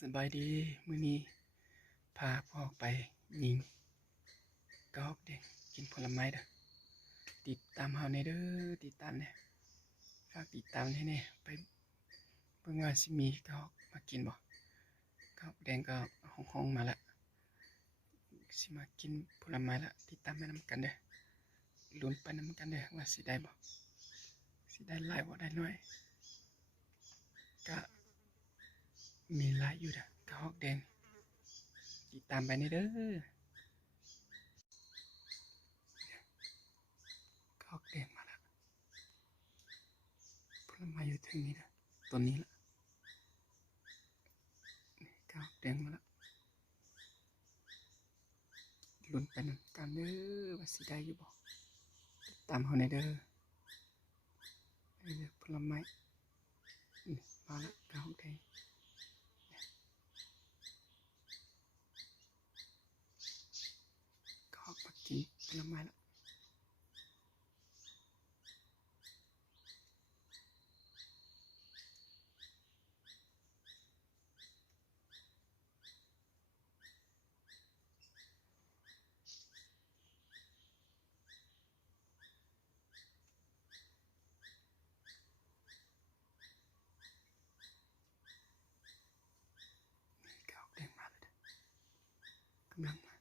สบายดีมื้อนี้พาพ่อไปยิงกระรอกแดงกินผลไม้เด้อติดตามเฮาในเด้อติดตามแหน่ฝากติดตามให้แหน่ไปเบิ่งว่าสิมีกระรอกมากินบ่กระรอกแดงก็ฮ้องๆมาละสิมากินผลไม้ละติดตามไปนำกันเด้อลุ้นไปนำกันเด้อว่าสิได้บ่สิได้หลายบ่ได้น้อยก็มีหลายอยู่เด้อกระรอกแดงติดตามไปในเด้อกระรอกแดงมาละผลไม้อยู่ถึงนี้นะต้นนี้ละนี่กระรอกแดงมาละลุ้นไปนำกันเด้อว่าสิได้อยู่บ่ติดตามเฮาในเด้อผลไม้นี่มาละกระรอกแดงกระรอกมากินผลไม้ละนี่กระรอกแดงมาแล้วเด้อกำลังมา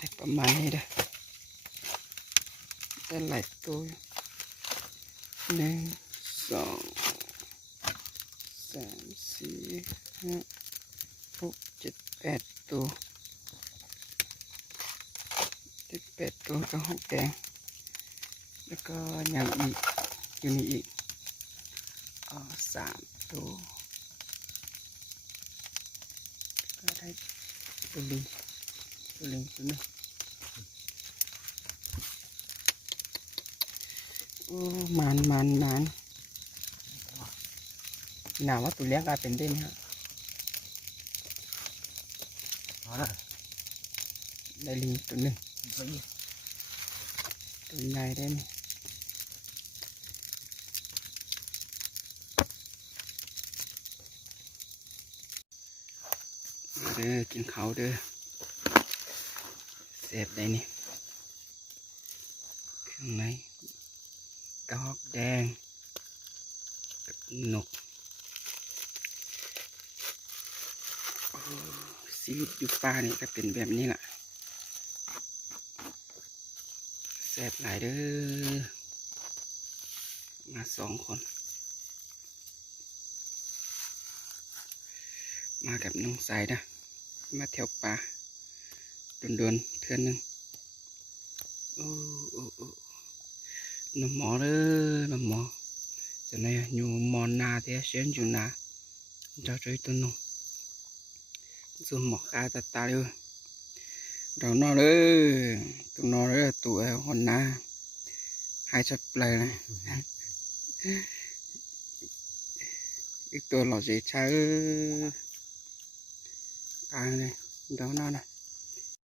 ได้ประมาณนี้เด้อได้หลายตัวอยู่1 2 3 4 5 6 7 8 ตัว8 ตัวก็หกแดงแล้วก็ยังอีกอยู่นี่อีก3 ตัวก็ได้ตัวลิงตัวหนึงโอ้มันหนาว่าตัวเลี้ยงกลายเป็นเด่นฮะได้ลิงตัวหนึ่งตัวใหญ่ได้ไหมเด้อกินเขาเด้อเสพได้นี่เครื่องในกระหอกแดงกับนกชีวิตอยู่ป่านี่ก็เป็นแบบนี้แหละแสบหลายเด้อมา2 คนมากับน้องสายนะมาเที่ยวป่าโดนเทือนหนึ่งโอ้น้ำหมอเด้อน้ำหมอจะไหนอยู่มอนนาเทียเสียนอยู่นาเจ้าช่วยตัวน้องส่วนหมอกาตาเลยเรานอเลยตัวนอเลยตัวคนน้าหายจับเลยนะอีกตัวหล่อเสียช้าเลยเรานอนะ